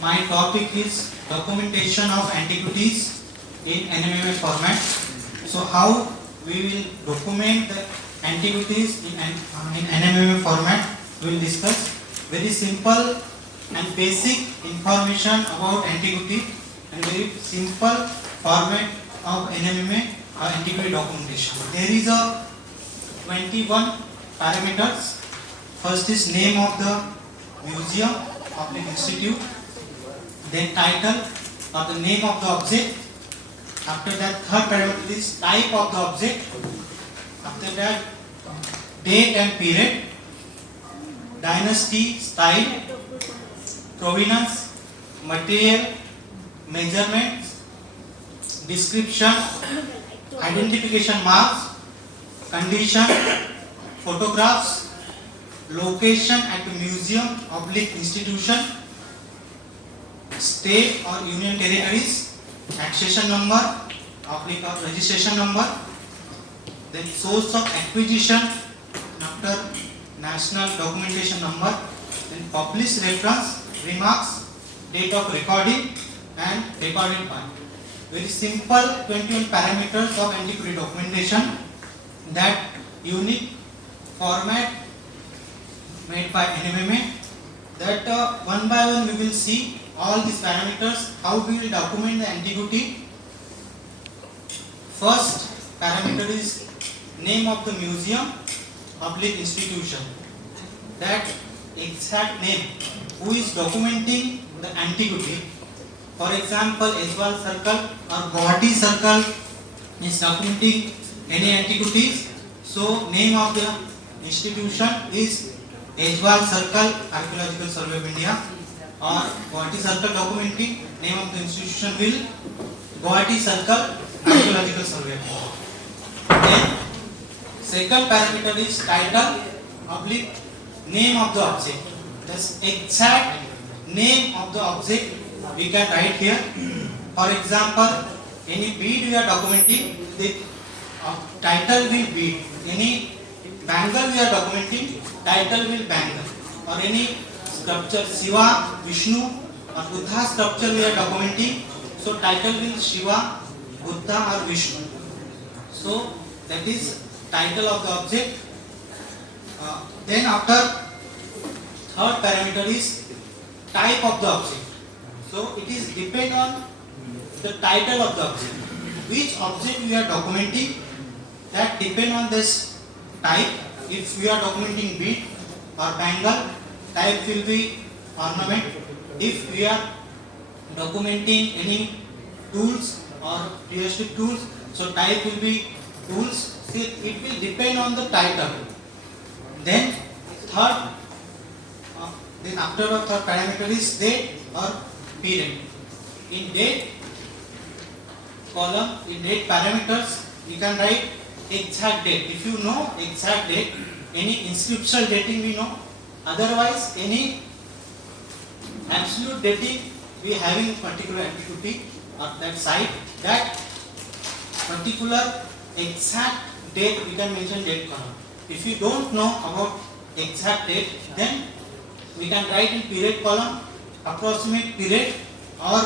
My topic is documentation of antiquities in NMMA format. So how we will document the antiquities in NMMA format, we will discuss. Very simple and basic information about antiquity and very simple format of NMMA antiquity documentation. There is a 21 parameters. First is name of the museum of the institute, then title or the name of the object. After that, third parameter is type of the object. After that, date and period, dynasty, style, provenance, material, measurements, description, identification marks, condition, photographs, location at museum / institution, state or union territories, accession number / registration number, then source of acquisition after national documentation number, then published reference, remarks, date of recording and recording point. Very simple 21 parameters of antiquity documentation, that unique format made by NMMA, that one by one we will see all these parameters, how we will document the antiquity. First parameter is name of the museum / institution, that exact name who is documenting the antiquity. For example, Eswal Circle or Guwahati Circle is documenting any antiquities, so name of the institution is Eswal Circle Archaeological Survey of India, or Guwahati Circle documenting, name of the institution will Guwahati Circle Archaeological Survey of India. Then second parameter is title / name of the object. That's exact name of the object we can write here. For example, any bead we are documenting, the title will bead. Any bangle we are documenting, title will bangle. Or any sculpture, Shiva, Vishnu or Buddha sculpture we are documenting, so title will Shiva, Buddha or Vishnu. So that is title of the object. Then after, third parameter is type of the object. So it is depend on the title of the object. Which object we are documenting, that depend on this type. If we are documenting bead or bangle, type will be ornament. If we are documenting any tools or prehistoric tools, so type will be tools. See, it will depend on the title. Then third, then after the third parameter is date or period. In date column, in date parameters, you can write exact date. If you know exact date, any inscriptional dating we know. Otherwise, any absolute dating we having particular antiquity or that site, that particular exact date we can mention date column. If you don't know about exact date, then we can write in period column approximate period or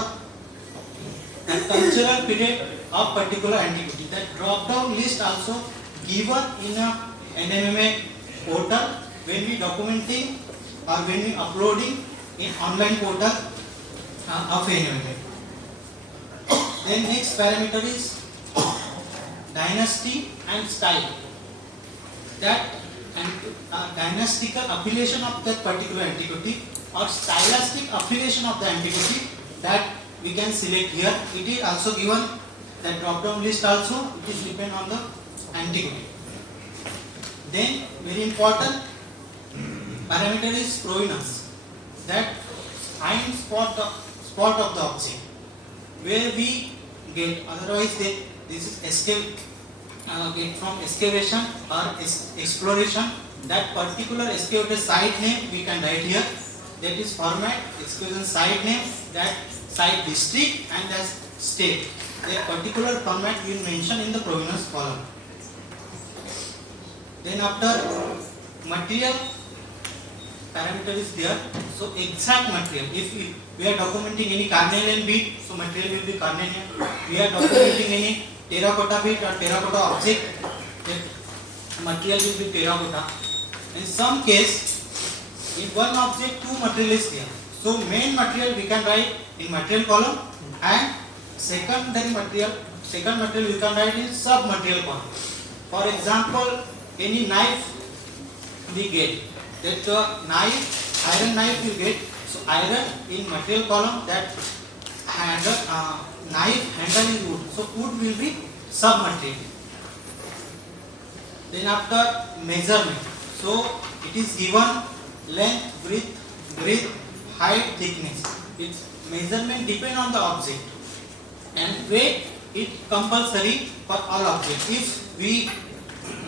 a cultural period of particular antiquity. That drop down list also given in a NMMA portal when we documenting or when we uploading in online portal of NMMA. Then next parameter is dynasty and style, that dynastical affiliation of that particular antiquity or stylistic affiliation of the antiquity, that we can select here. It is also given, that drop down list also, it is depend on the antiquity. Then very important parameter is provenance, that find spot of the object where we get. Otherwise this is get from excavation or exploration, that particular excavated site name we can write here. That is format, excavation site name, that site district and that state. That particular format we will mention in the provenance column. Then after material parameter is there. So exact material. If we are documenting any carnelian bead, so material will be carnelian. We are documenting any terracotta bead or terracotta object, then material will be terracotta. In some case, in one object two material is there. So main material we can write in material column, and secondary material we can write in sub material column. For example, any knife we get, that iron knife you get, so iron in material column, that knife handle is wood, so wood will be sub material. Then after measurement, so it is given length, breadth, height, thickness. Its measurement depend on the object, and weight it compulsory for all objects. If we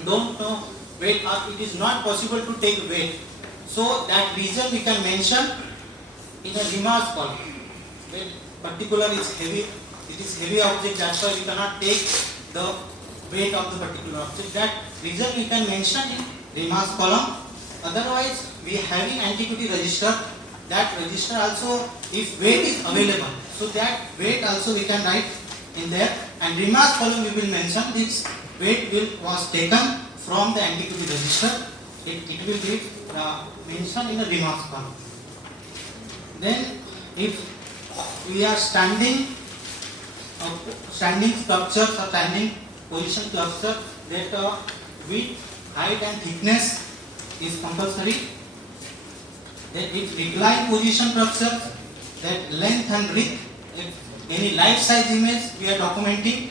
don't know weight or it is not possible to take weight, so that reason we can mention in a remarks column. That particular is heavy, it is heavy object, that's why we cannot take the weight of the particular object. That reason we can mention in remarks column. Otherwise, we having antiquity register. That register also, if weight is available, so that weight also we can write in there. And remarks column we will mention this weight was taken from the antiquity register. It will be mentioned in the remarks column. Then, if we are standing sculptures or standing position sculpture, that width, height and thickness is compulsory. Then if recline position structure, that length and width, if any life size image we are documenting,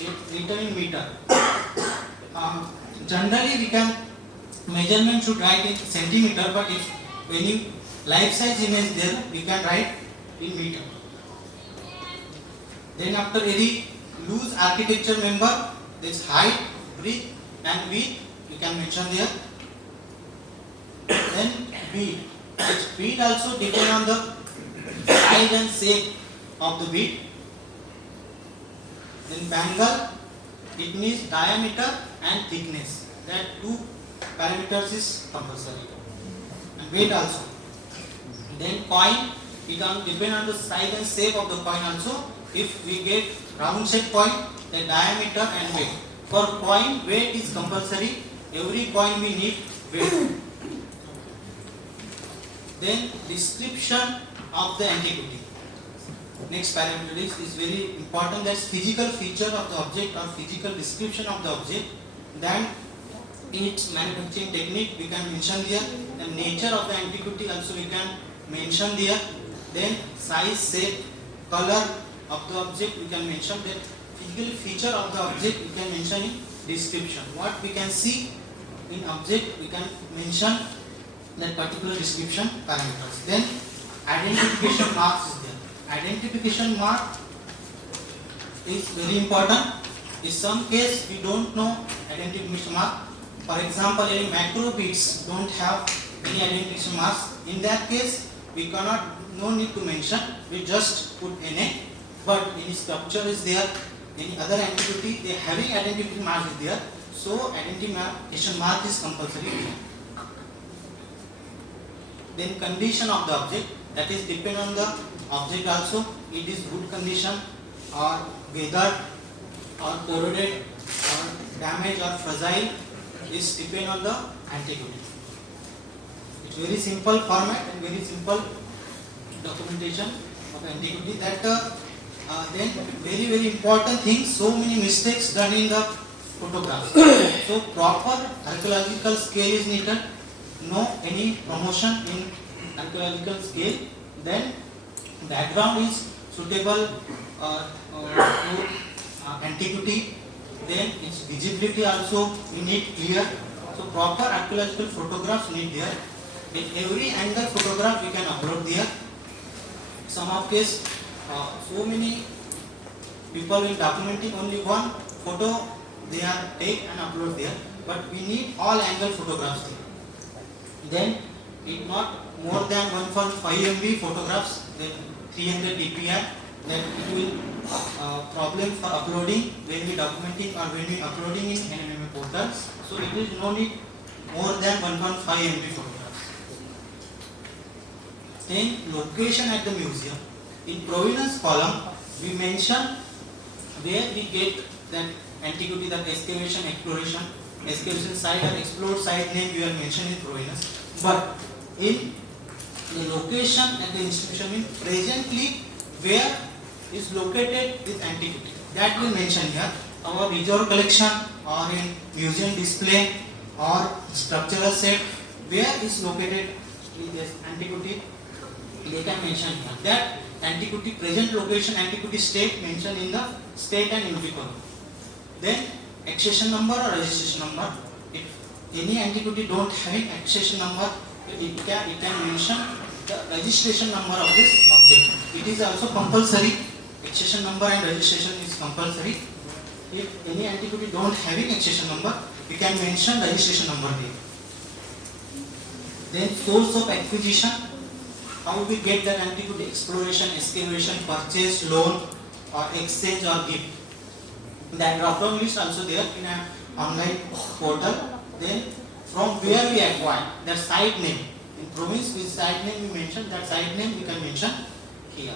it written in meter. Generally we can measurement should write in centimeter, but if any life size image there, we can write in meter. Then after any loose architecture member, this height, breadth and width we can mention there. Then bead. Which bead also depend on the size and shape of the bead. Then bangle, it means diameter and thickness. That two parameters is compulsory. And weight also. Then coin, it depend on the size and shape of the coin also. If we get round shaped coin, the diameter and weight. For coin, weight is compulsory. Every coin we need weight. Then description of the antiquity. Next parameter is very important. That's physical feature of the object or physical description of the object. Then its manufacturing technique we can mention there. The nature of the antiquity also we can mention there. Then size, shape, color of the object we can mention. That physical feature of the object we can mention in description. What we can see in object we can mention that particular description parameters. Then identification marks is there. Identification mark is very important. In some case we don't know identification mark. For example, any macro bits don't have any identification marks. In that case, we cannot, no need to mention. We just put NA. But any sculpture is there, any other antiquity, they having identification mark is there. So identification mark is compulsory here. Then condition of the object, that is depend on the object also. It is good condition or weathered or corroded or damaged or fragile, is depend on the antiquity. It's very simple format and very simple documentation of antiquity. That then very important thing, so many mistakes done in the photographs. So proper archaeological scale is needed. No any promotion in archaeological scale. Then background is suitable to antiquity. Then its visibility also we need clear. So proper archaeological photographs need there. In every angle photograph we can upload there. Some of case so many people in documenting only one photo they are take and upload there, but we need all angle photographs there. Then it not more than 1.5 MB photographs, then 300 dpi, that it will problem for uploading when we documenting or when we uploading in NMMA portal. So it is no need more than 1.5 MB photographs. Then location at the museum. In provenance column, we mention where we get that antiquity, that excavation site or explored site name we are mentioned in provenance. But in the location at the institution, means presently where is located this antiquity, that we mention here. Our reserve collection or in museum display or structural set, where is located this antiquity, they can mention here. That antiquity, present location, antiquity state mentioned in the state and entry column. Then accession number or registration number. If any antiquity don't have accession number, it can mention the registration number of this object. It is also compulsory. Accession number and registration is compulsory. If any antiquity don't having accession number, we can mention registration number there. Then source of acquisition. How we get that antiquity? Exploration, excavation, purchase, loan, or exchange or gift. That drop-down list also there in an online portal. Then from where we acquire, that site name. In province, which site name we mention, that site name we can mention here.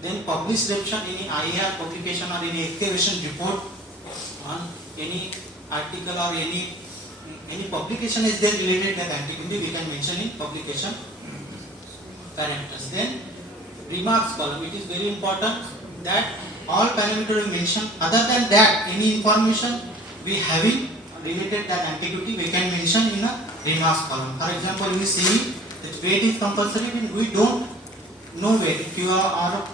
Then published description, any IAR publication or any excavation report on any article or any publication is there related to that antiquity, we can mention in publication parameters. Then remarks column, it is very important that all parameters we mention. Other than that, any information we having related that antiquity, we can mention in a remarks column. For example, we see that weight is compulsory, when we don't know weight. If you are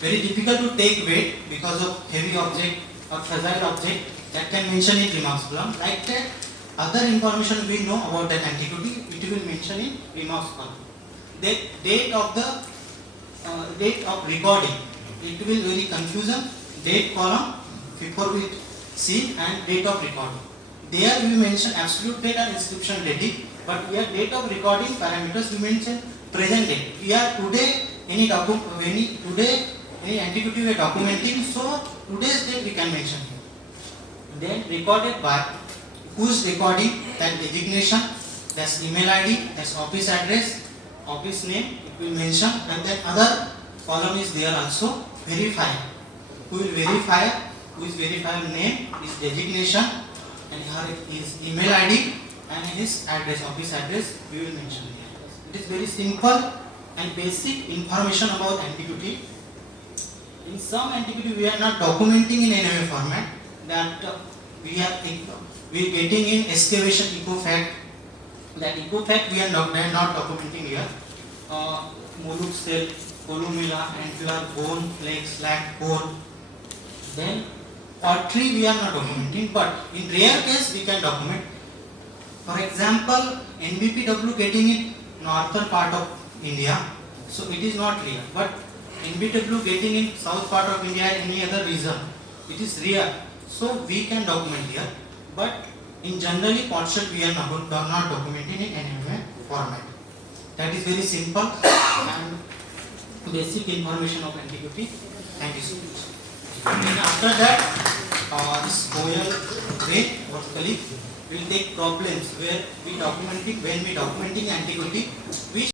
very difficult to take weight because of heavy object or fragile object, that can mention in remarks column. Like that, other information we know about that antiquity, it will mention in remarks column. The date of recording, it will very confusing. Date column before we see and date of recording. There we mention absolute date and inscription date, but here date of recording parameters we mention present date. We are today any antiquity we are documenting, so today's date we can mention here. Then recorded by, who's recording, that designation, that's email ID, that's office address, office name, it will mention, and then other column is there also, verifier. Who will verify, who is verifier name, his designation, and his email ID and his address, office address, we will mention here. It is very simple and basic information about antiquity. In some antiquity we are not documenting in any format, that we are getting in excavation ecofact. That ecofact we are not documenting here. Mollusk cell, columella, antler, bone, leg, slag, core. Then pottery we are not documenting, but in rare case we can document. For example, NBPW getting in northern part of India, so it is not rare. But NBPW getting in south part of India, any other region, it is rare. So we can document here, but in generally potsherd we are not documenting in any format. That is very simple and basic information of antiquity. Thank you so much. And after that, this Goyal Ray, our colleague, will take problems where when we documenting antiquity, we